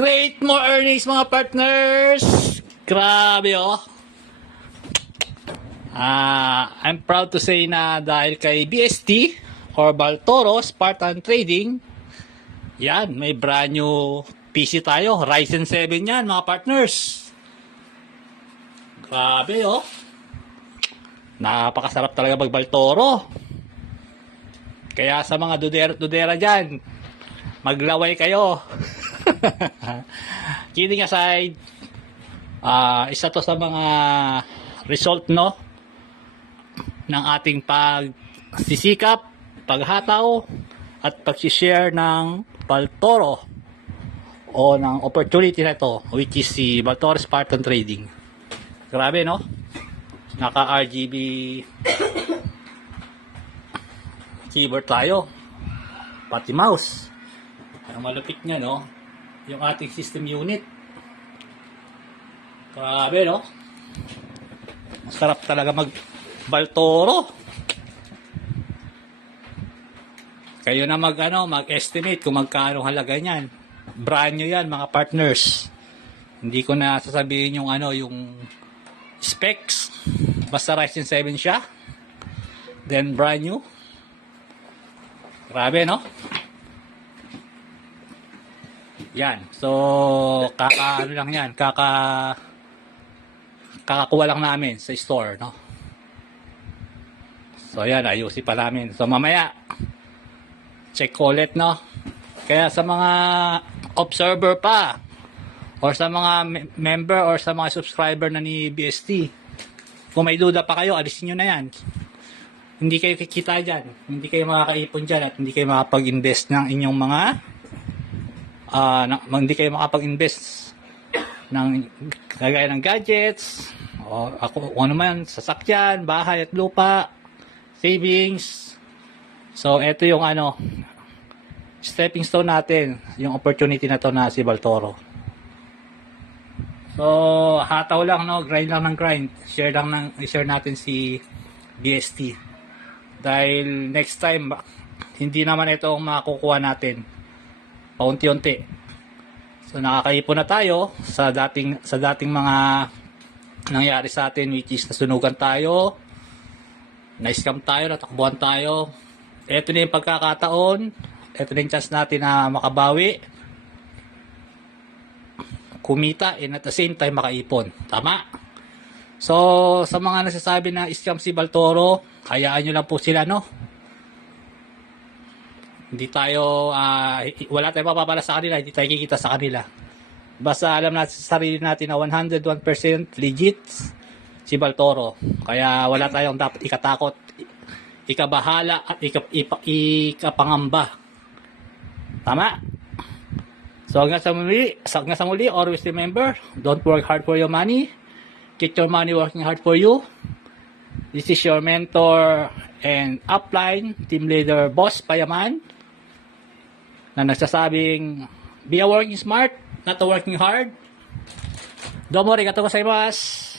Great more earnings mga partners! Grabe oh! I'm proud to say na dahil kay BST or Baltoro Spartan Trading, yan, may brand new PC tayo. Ryzen 7 yan mga partners. Grabe oh! Napakasarap talaga mag Baltoro. Kaya sa mga dudera dyan, maglaway kayo. Kidding aside, isa to sa mga result no ng ating pagsisikap, paghataw at pag-share ng Baltoro o ng opportunity na ito, which is si Baltoro Spartan Trading. Grabe no, naka RGB keyboard tayo, pati mouse. Ang malupit niya no, yung ating system unit. Grabe no, masarap talaga mag Baltoro. Kayo na mag-estimate kung magkano halaga niyan. Brand new yan mga partners. Hindi ko na sasabihin yung yung specs. Basta Ryzen 7 siya. Then brand new. Grabe no? Yan. So lang yan. Kakakuha lang namin sa store no. So yan, ayusin pa namin. So mamaya check ulit no. Kaya sa mga observer pa or sa mga member or sa mga subscriber na ni BST, kung may duda pa kayo, alisin nyo na yan. Hindi kayo kikita dyan, hindi kayo makakaipon dyan, at hindi kayo makapag-invest ng inyong mga hindi kayo makapag-invest ng kagaya ng gadgets o ano man, sasakyan, bahay at lupa, savings. So ito yung stepping stone natin, yung opportunity na to na si Baltoro. So hataw lang no, grind lang ng grind, share natin si BST. Dahil next time hindi naman ito ang makukuha natin paunti-unti. So nakakaipon na tayo sa dating mga nangyari sa atin, which is nasunugan tayo, na-scam tayo, natakbuhan tayo. Ito na yung pagkakataon, ito na yung chance natin na makabawi, kumita, and at the same time makaipon. Tama? So sa mga nasasabi na scam si Baltoro, hayaan nyo lang po sila no. Hindi tayo wala tayong mapapala sa kanila, hindi tayo kikita sa kanila. Basta alam natin sa sarili natin na 101% legit si Baltoro. Kaya wala tayong dapat ikatakot, ikabahala at ikapangamba. Tama? So hanggang sa muli, always remember, don't work hard for your money. Get your money working hard for you. This is your mentor and upline team leader Boss Payaman, na nagsasabing, be a working smart, not a working hard. Domo arigatou gozaimasu.